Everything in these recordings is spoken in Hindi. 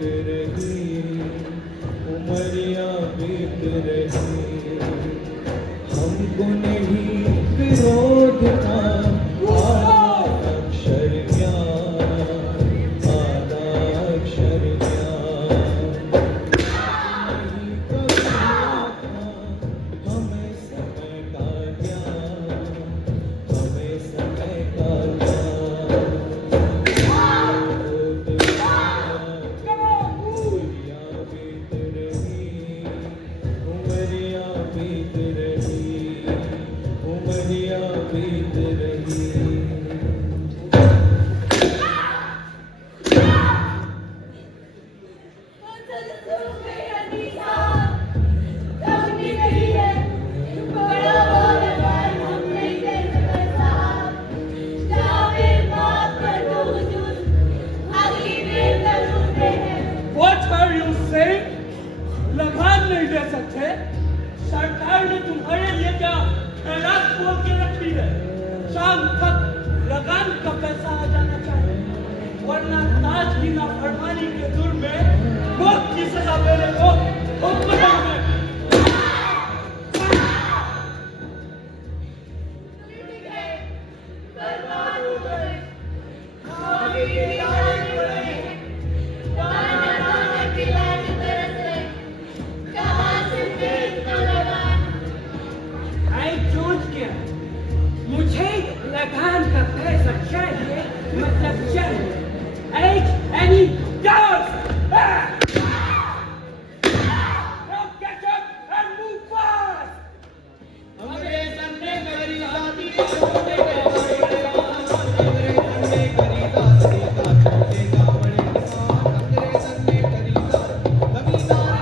बीत रही, उमरिया बीत रही। हमको नहीं विरोध था, आधा अक्षर ज्ञान, आधा अक्षर ज्ञान। नहीं कभी था हमें समय का ज्ञान, हमें समय का ज्ञान। उमरिया बीत रही, उमरिया बीत रही। What are you saying? लगान नहीं दे सकते? सरकार ने तुम्हारे लिए क्या खैरात बोल के रखी है? शाम तक लगान का पैसा आ जाना चाहिए, वरना ताज की नाफरमानी के जुर्म में मौत की सजा मेरे को हुक्म है। मुझे लगान का पैसा चाहिए, मतलब चाहिए। Any dollars? Now get up and move fast. अंग्रेजन ने मेरी आजादी का छोड़ेगा, अंग्रेजन ने मेरी आजादी का छोड़ेगा बड़े किसान। अंग्रेजन ने मेरी जमींदार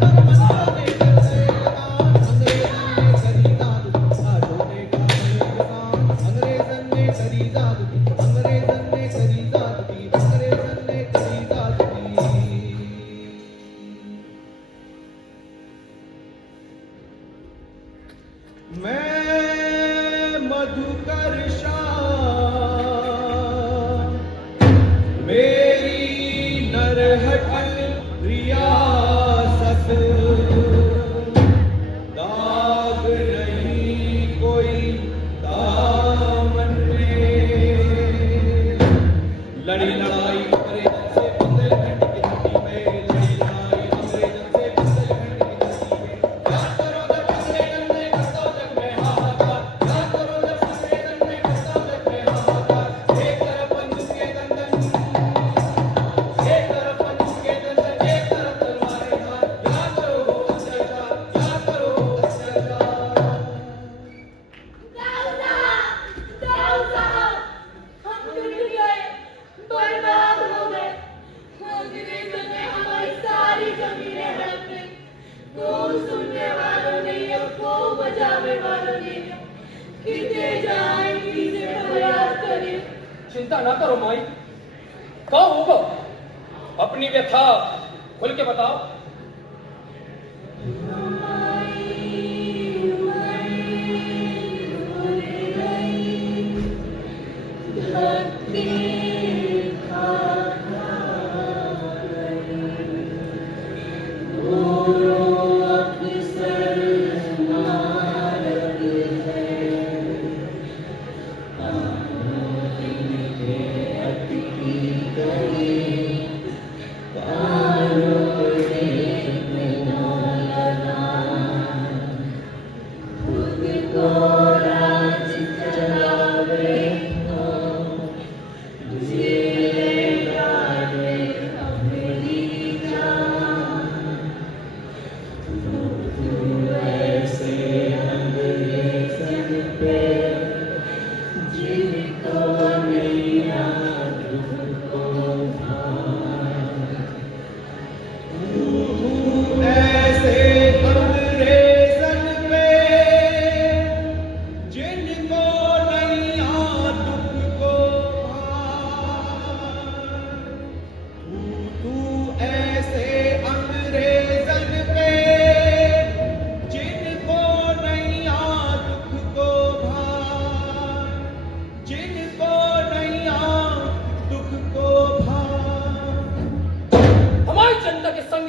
पर मचा दे करते लगान। अंग्रेजन ने मेरी आजादी का छोड़ेगा बड़े किसान। अंग्रेजन ने मेरी आजादी, अंग्रेजन ने मेरी आजादी, अंग्रेजन ने मेरी आजादी। मैं मधुकर शाह, मेरी नरहट रियासत, दाग नहीं कोई दामन में। लड़ी लड़ाई अंग्रेजन से बुंदेलखंड की धरती में, लड़ी लड़ाई अंग्रेजन से बुंदेलखंड की धरती में। याद करो जब अंग्रेजन ने कर दो जग में हाहाकार, याद करो जब अंग्रेजन ने कर दो जग में हाहाकार। एक तरफ बंदूक के दंदन, एक तरफ बंदूक के दंदन, एक तरफ तलवारें धार। याद करो वो अत्याचार, याद करो वो अत्याचार। दाऊ साहब, हम टूट गए, बर्बाद हो गए। अंग्रेजों ने हमारी सारी जमीनें हड़प ली। कोई सुनने वालों नहीं है, कोई बचाने वालों नहीं है। कितने जाएं, किसे फरियाद करें। चिंता ना करो माई, कहो होगा अपनी व्यथा खुल के बताओ। Yeah.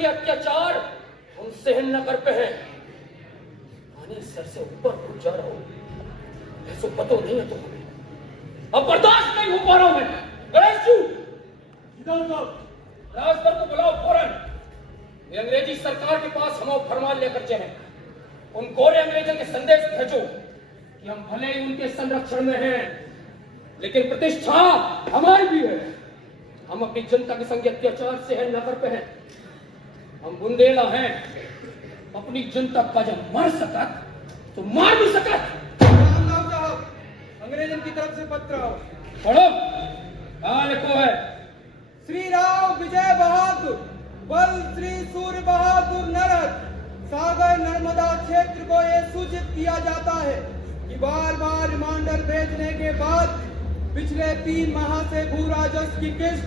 के अत्याचार हम सहन न कर पे हैं। पानी सर से ऊपर उठ जा रहा हूं, ऐसा पता नहीं है तुम्हें। अब बर्दाश्त नहीं हो पा रहा हूं मैं। गणेश जी, राजदर को बुलाओ फौरन। ये अंग्रेजी सरकार के पास हम फरमान लेकर चले। उन गोरे अंग्रेजों के संदेश भेजो कि हम भले ही उनके संरक्षण में हैं, लेकिन प्रतिष्ठा हमारी भी है। हम अपनी जनता के संग अत्याचार सहन न कर पे हैं। हम बुंदेला हैं, अपनी जनता का जब मर सकत तो मार भी सकत। रामदास साहब, अंग्रेजन की तरफ से पत्र आओ। पढ़ो, कहाँ लिखो है? श्री राव विजय बहादुर बल श्री सूर्य बहादुर नरक सागर नर्मदा क्षेत्र को ये सूचित किया जाता है कि बार बार रिमांडर भेजने के बाद पिछले 3 माह से भू राजस्व की किस्त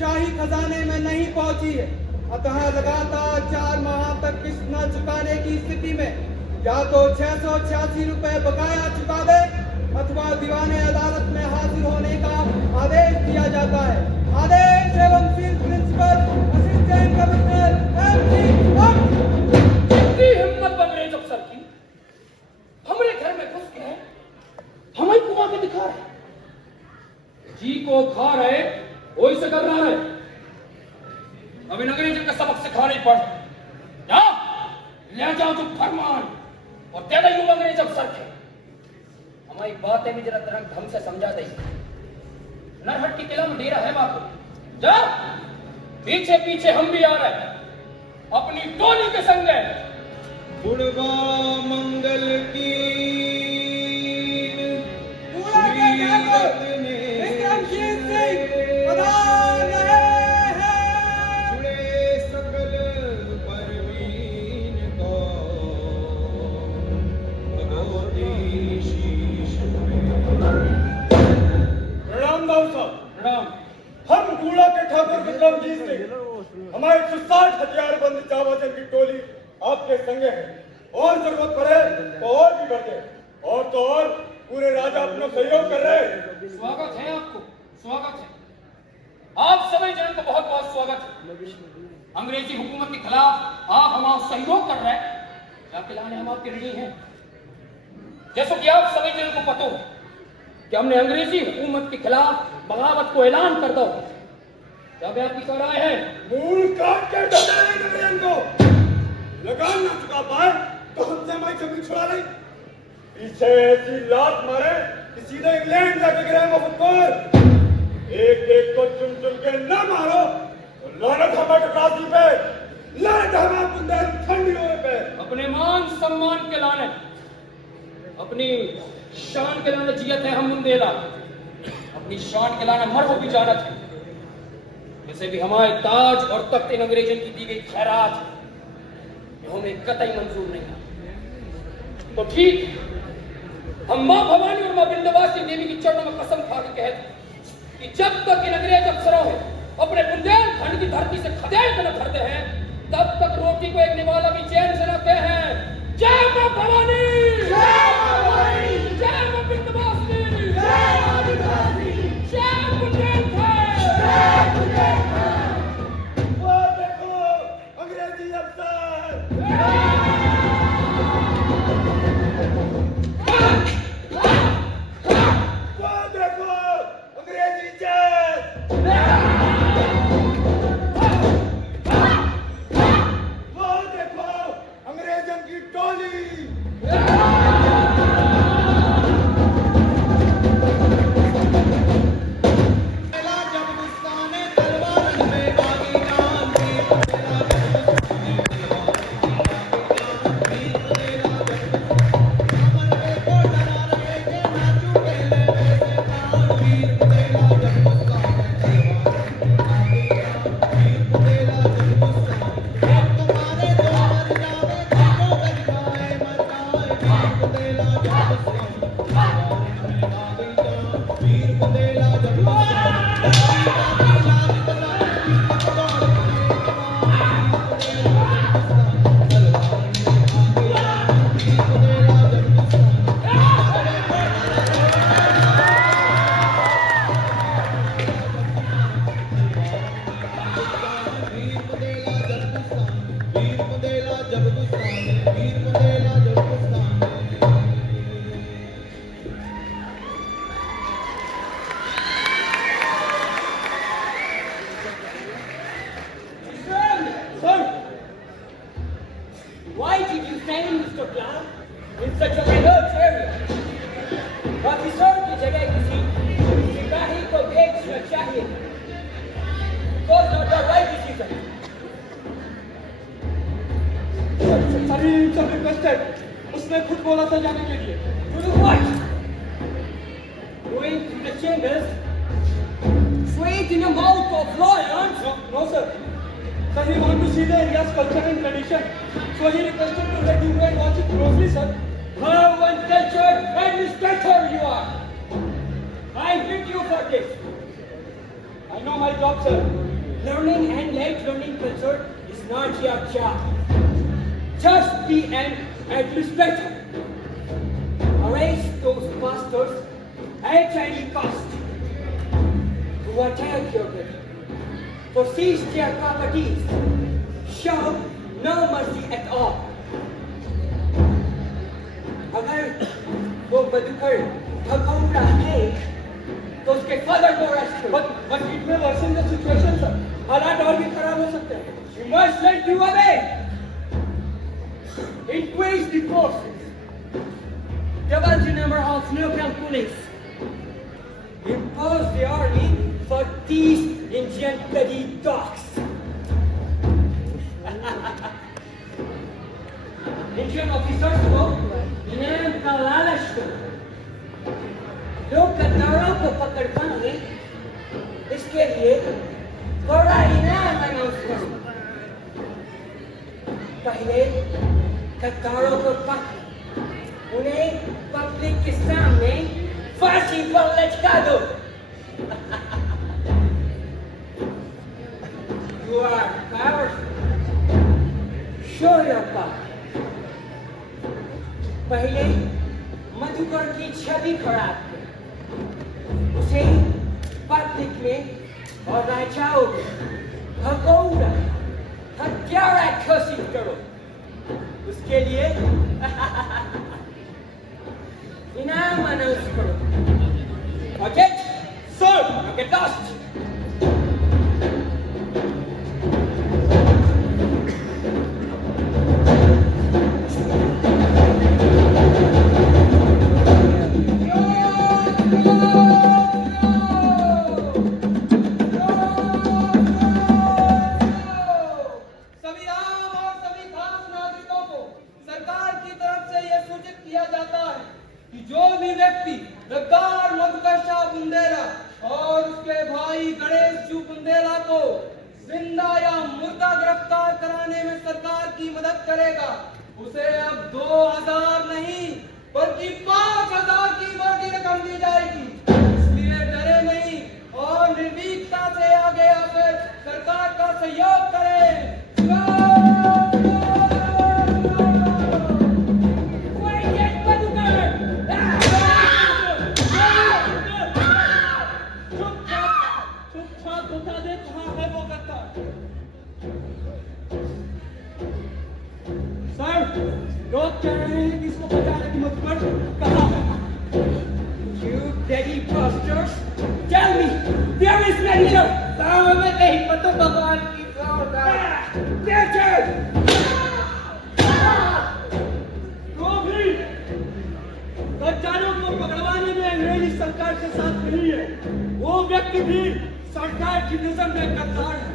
शाही खजाने में नहीं पहुंची है। अतः लगातार 4 माह तक किस्त न चुकाने की स्थिति में या तो 686 रुपए बकाया चुका दे अथवा दीवाने अदालत में हाजिर होने का आदेश दिया जाता है। आदेश एवं फील्ड प्रिंसिपल असिस्टेंट कमिश्नर इतनी हिम्मत अंग्रेज अफसर की, हमारे घर में घुस के हमें कुआ के दिखा रहे, जी को खा रहे वही से कर रहा है। अब इन अंग्रेजों का सबक सिखाना ही पड़। जाओ ले जाओ जो फरमान और दे दो अंग्रेज अफसर के। हमारी बातें भी जरा ढंग से समझा दे। नरहट की किला में डेरा है बापू। जाओ, पीछे पीछे हम भी आ रहे हैं अपनी टोली के संग। बुढ़वा मंगल की हम कूड़ा के ठाकुर विक्रमजीत सिंह, हमारे 160 हथियारबंद चावाजन की टोली आपके संगे है। और जरूरत पड़े तो और भी बढ़े। और तो और पूरे राजा अपना सहयोग कर रहे हैं। स्वागत है आपको, स्वागत है। आप सभी जनों को बहुत बहुत स्वागत है। अंग्रेजी हुकूमत के खिलाफ आप हमारा सहयोग कर रहे हैं, जाके लाने हम आपके ऋणी हैं। जैसा कि आप सभी जनों को पता हो कि हमने अंग्रेजी हुकूमत के खिलाफ बगावत को ऐलान कर दो। जब आपकी कर आए हैं मूल काट के डालेंगे को लगान ना चुका पाए तो हमसे हमारी जमीन छुड़ा नहीं। पीछे ऐसी लात मारे कि सीधे इंग्लैंड जाके गिरे मुफ्त पर। एक एक को चुन चुन के न मारो तो लानत हमारे टकरासी पे, लानत हमारे बुंदेल ठंडी होने पे। अपने मान सम्मान के लाने, अपनी शान के लाने जियत है हम बुंदेला। अपनी शान के लाने मर हो भी जाना था। जैसे भी हमारे ताज और तख्त इन अंग्रेजों की दी गई खैरात हमें कतई मंजूर नहीं। तो ठीक, हम मां भवानी और मां विंध्यवासिनी देवी की चरणों में कसम खा के कहते कि जब तक इन अंग्रेज अफसरों है अपने बुंदेलखंड की धरती से खदेड़ न करते हैं, तब तक रोटी को एक निवाला भी चैन से रखते हैं। जय मां भवानी, जय मां भवानी, जय मां विंध्यवासिनी, जय मां विंध्यवासिनी, जय बुंदेलखंड, जय बुंदेलखंड। वो देखो अंग्रेजी अफसर, वो देखो अंग्रेजी जैस, वो देखो अंग्रेजन की टोली। चाहिए। Was not the right decision. Sir ही सब रिक्वेस्टेड, उसने खुद बोला था जाने के लिए। To do what? Going to the chambers, straight in the mouth of lions? No, sir. Sir, he want to see the area's culture and tradition. So he requested to let you go and watch it closely, sir. How uncultured administrator you are! I hate you for this. I know my job, sir. Learning and late learning culture is not your job. Just be an administrator. Arrest those bastards at any cost who attack your building. For seize their properties. Show no mercy at all. अगर वो मधुकर भगौड़ा है तो उसके फादर को अरेस्ट करो। But it may worsen the situation, sir. हालात और भी खराब हो सकते हैं. We must let you away. Increase the forces. Double the number of Newcomb police. Impose the army for these Indian bloody dogs. Indian officers को इनाम का लालच दो। लोग गद्दारों को पकड़ पाएंगे, इसके लिए बड़ा इनाम अनाउंस करो। पहले गद्दारों को पकड़, उन्हें पब्लिक के सामने फांसी पर लटका दो। You are powerful. Show your power. पहले मधुकर की छवि खराब कर, उसे पब्लिक में और राजाओं में भगौड़ा हत्यारा घोषित करो। उसके लिए इनाम अनाउंस करो। Get, sir, get lost. सभी आम और सभी खास नागरिकों को सरकार की तरफ से यह सूचित किया जाता है कि जो भी व्यक्ति गद्दार मधुकर शाह बुंदेला और उसके भाई गणेश जी बुंदेला को जिंदा या मुर्दा गिरफ्तार कराने में सरकार की मदद करेगा, उसे अब 2000 नहीं बल्कि 5000 की मोटी रकम दी जाएगी। इसलिए डरे नहीं और निर्भीकता से आगे आकर सरकार का सहयोग करें। चुपचाप बता दे कहाँ है वो गद्दार। सर, लोग कह रहे हैं कि इसको बचाने की मदद कहाँ है? You bloody bastards! Tell me, where is Maria? साहब हमें नहीं पता भगवान की सौगात। तो भी गद्दारों को पकड़वाने में अंग्रेजी सरकार के साथ नहीं है। वो व्यक्ति भी सरकार की नजर में गद्दार है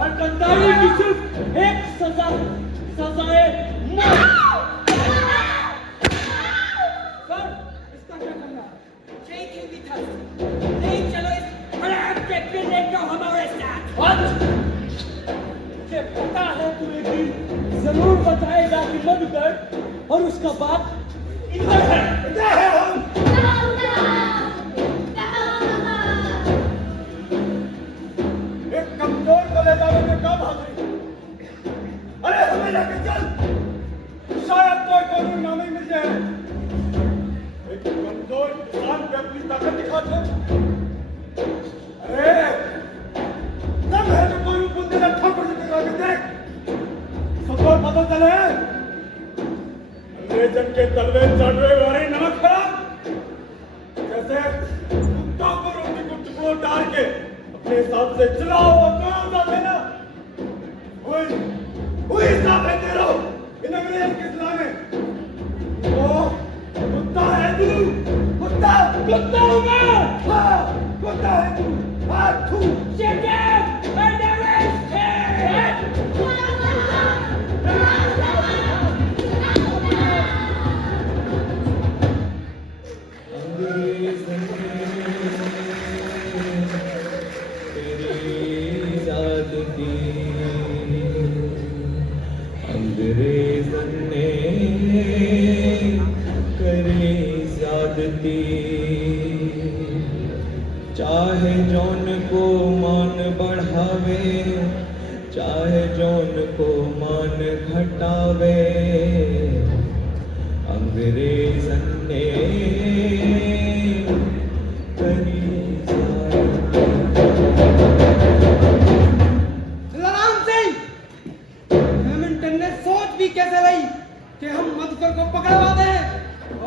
और गद्दारी की सिर्फ एक सजाए मौत। सर, इसका क्या करना है? Take him with us. नहीं चलो इस खराब के पिल्ले को हमारे साथ। मुझे पता है तू एक दिन जरूर बताएगा कि मधुकर और उसका बाप इधर है। इधर है हम। एक कमजोर कलेजारों में कब हाजिरी? अरे हमें लेके चल, शायद कोई कानून नामे मिल जाए। एक कमजोर किसान पे अपनी ताकत दिखाते। अरे दम है तो कानून बुंदे ना ठाकुर जी टकरा के देख, सबको पता चले। अंग्रेजन के तलवे चढ़वे वाले नमक खराब जैसे कुत्तों को रोटी को टुकड़ों डाल के अपने हिसाब से चलाओ और काम देना। वही हिसाब है तेरा इन अंग्रेज के इस्लाम में। ओ कुत्ता है तू, कुत्ता हूँ मैं। हाँ, कुत्ता है तू। हाँ, जाती अंग्रेजन ने करी ज्यादती चाहे जौन को मान बढ़ावे चाहे जौन को मान घटावे अंग्रेजन ने करी जलाराम सिंह, हेमिल्टन ने सोच भी कैसे रही कि हम मधुकर को पकड़वा दें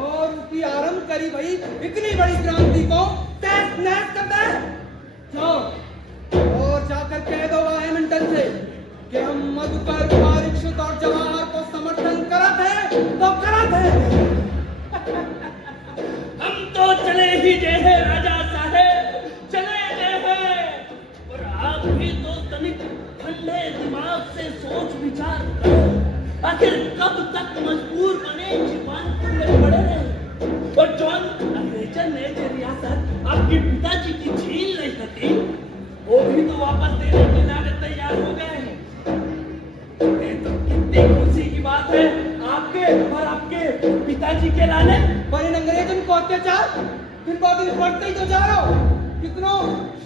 और उसकी आरंभ करी भाई इतनी बड़ी क्रांति को तहस नहस कर दें। जाओ और जाकर कह दो हेमिल्टन से कि हम मधुकर, पारीक्षित और जवाहर को समर्थन करते हैं तो करते हैं। हम तो चले ही गए हैं राजा साहेब, चले गए हैं। और आप भी तो तनिक ठंडे दिमाग से सोच विचार करो, आखिर कब तक मजबूर बने जीवन में पड़े रहे। और जॉन अंग्रेजन ने जो रियासत आपके पिताजी की छीन ली थी वो भी तो वापस देने के लिए तैयार हो गए हैं। ये तो कितनी खुशी की बात है आपके और आपके पिताजी के लाने। पर इन अंग्रेजन को अत्याचार दिन ब दिन बढ़ते ही तो जा रहा हो। कितना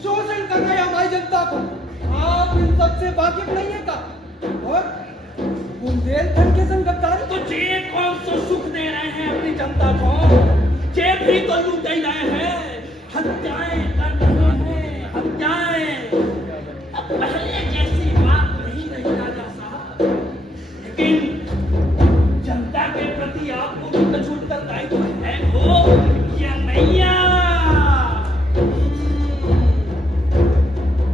शोषण कर रहे हैं हमारी जनता को, आप इन सब से वाकिफ नहीं है का? और बुंदेलखंड के संगतदारी तो जे कौन सा सुख दे रहे हैं अपनी जनता को, जे भी तो लूट ही रहे हैं, हत्याएं कर रहे हैं, हत्याएं। अब पहले जैसी बात नहीं रही राजा साहब, लेकिन जनता के प्रति आपको भी कुछ उत्तरदायित्व है हो या नहीं?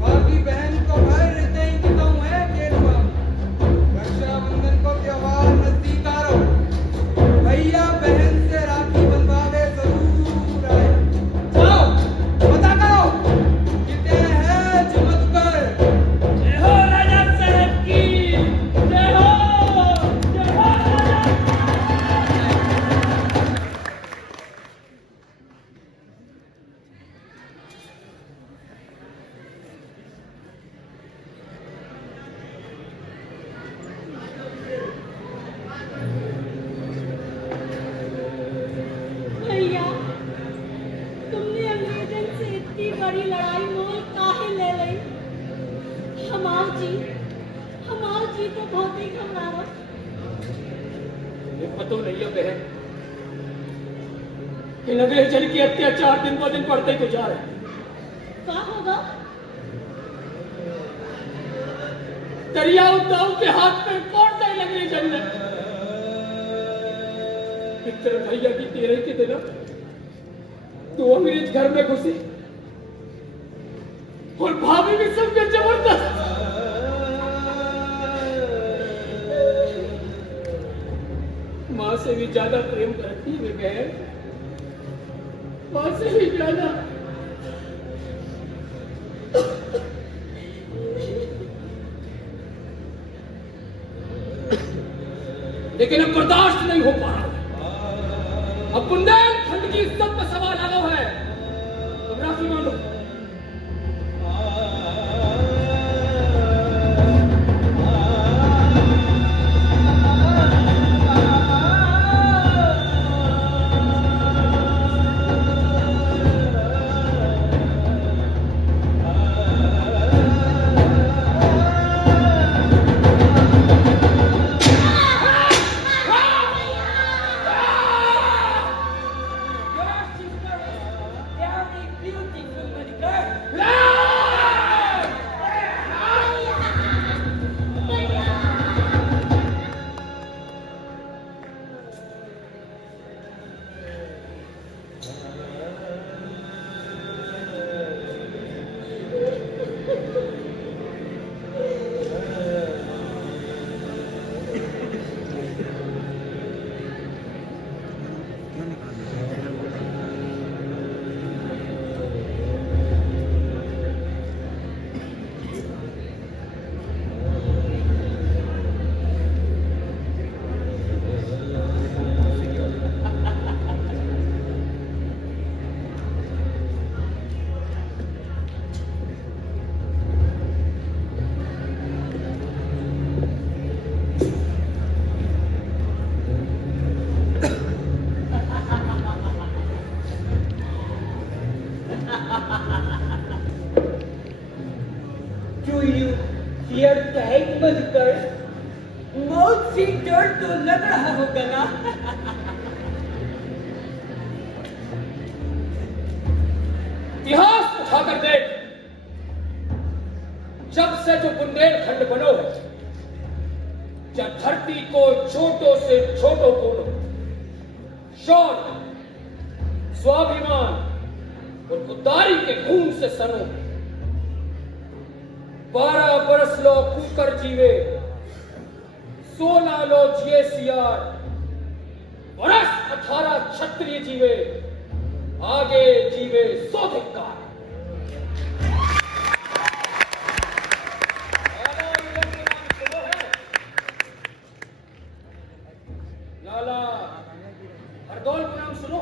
बाकी बहन को भाई रहते ही कितना है केरवा। रक्षाबंधन को त्योहार नजदीक आ रहा हो, भैया बहन से राखी बंधवावे जरूर आए। जाओ पता करो कितने हैं चमत्कार। जय हो राजा साहब की, जय हो, जय हो राजा। भैया, तुमने अंग्रेजन से इतनी बड़ी लड़ाई मोल काहे ले ली? हमार जी तो बहुत ही घबरा। ये पता नहीं है बहन, इन अंग्रेजन की अत्याचार दिन ब दिन बढ़ते तो जा रहे हैं। क्या होगा? दरिया उद्दाव के हाथ में कौन सा अंग्रेजन ने तेरे भैया की तेरे के दिन तो अंग्रेज घर में घुसी और भाभी भी सबके जबरदस्त। मां से भी ज्यादा प्रेम करती है बहन, मां से भी ज्यादा। लेकिन अब बर्दाश्त नहीं हो पा रहा। अब बुंदेलखंड की इज्जत पर सवाल आना है। अब राखी मान लो। Do you fear that, Madhukar? मौत से डर तो लग रहा होगा ना? इतिहास उठाकर देख, जब से जो बुंदेलखंड बनो है, जब धरती को छोटों से छोटो कोनों, शौर्य, स्वाभिमान और खुददारी के खून से सनो, 12 बरस लो कूकर जीवे, 16 लो जिए सियार, बरस 18 क्षत्रिय जीवे, आगे जीवे 100 धिक्कार। लाला हरदौल का नाम सुनो,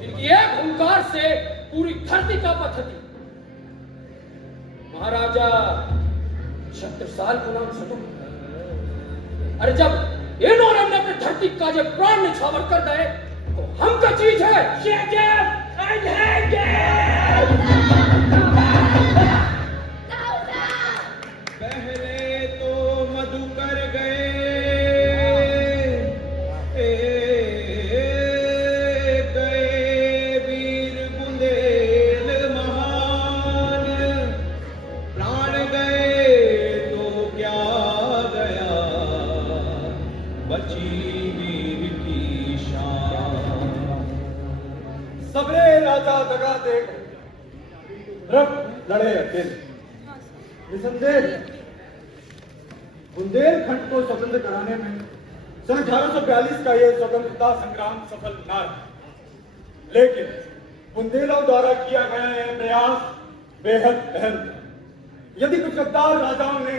जिनकी एक हुंकार से पूरी धरती का पथती। महाराजा छत्रसाल का नाम सुनो, अरे जब इन्होंने अपने धरती का जब प्राण निछावर कर दिए तो हम क्या चीज है? पहले तो मधुकर गए, गए वीर बुंदेल महान, प्राण गए तो क्या गया, बची वीर की शान। सबरे राजा दगा देख रब लड़े अकेले। निसंदेह बुंदेलखंड को स्वतंत्र कराने में सन 1842 का यह स्वतंत्रता संग्राम सफल न रहा, लेकिन बुंदेलों द्वारा किया गया यह प्रयास बेहद अहम था। यदि कुछ गद्दार राजाओं ने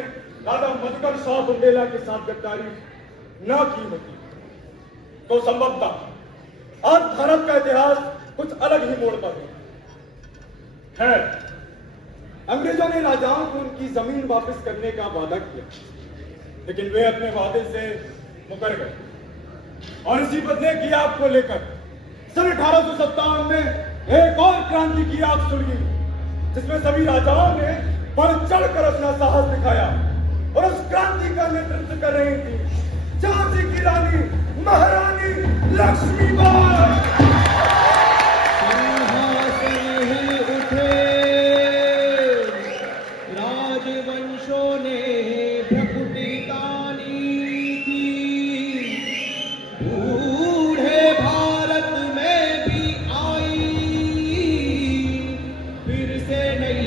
राजा मधुकर शाह बुंदेला के साथ गद्दारी न की होती तो संभवतः आज भारत का इतिहास कुछ अलग ही मोड़ पर होता। खैर, अंग्रेजों ने राजाओं को उनकी जमीन वापस करने का वादा किया, लेकिन वे अपने वादे से मुकर गए और इसी बदले की आग को लेकर सन 1857 में एक और क्रांति की आग सुलगी, जिसमें सभी राजाओं ने बढ़ चढ़कर अपना साहस दिखाया और उस क्रांति का नेतृत्व कर रही थी झांसी की रानी महारानी लक्ष्मीबाई। राजवंशों ने भ्रकुटी तानी थी, बूढ़े भारत में भी आई फिर से नई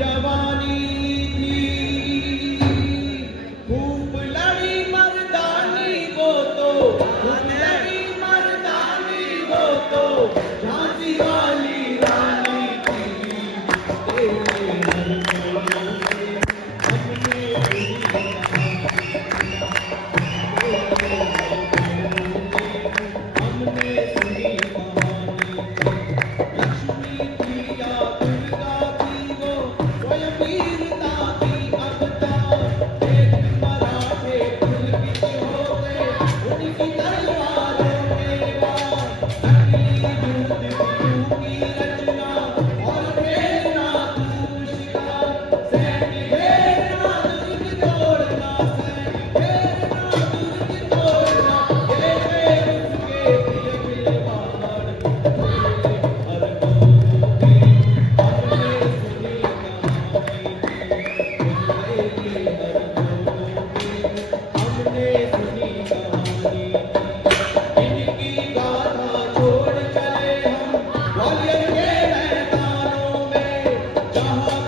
जवानी थी। खूब लड़ी मर्दानी वो तो, खूब लड़ी मर्दानी वो तो, झांसी वाली रानी थी। जहाँ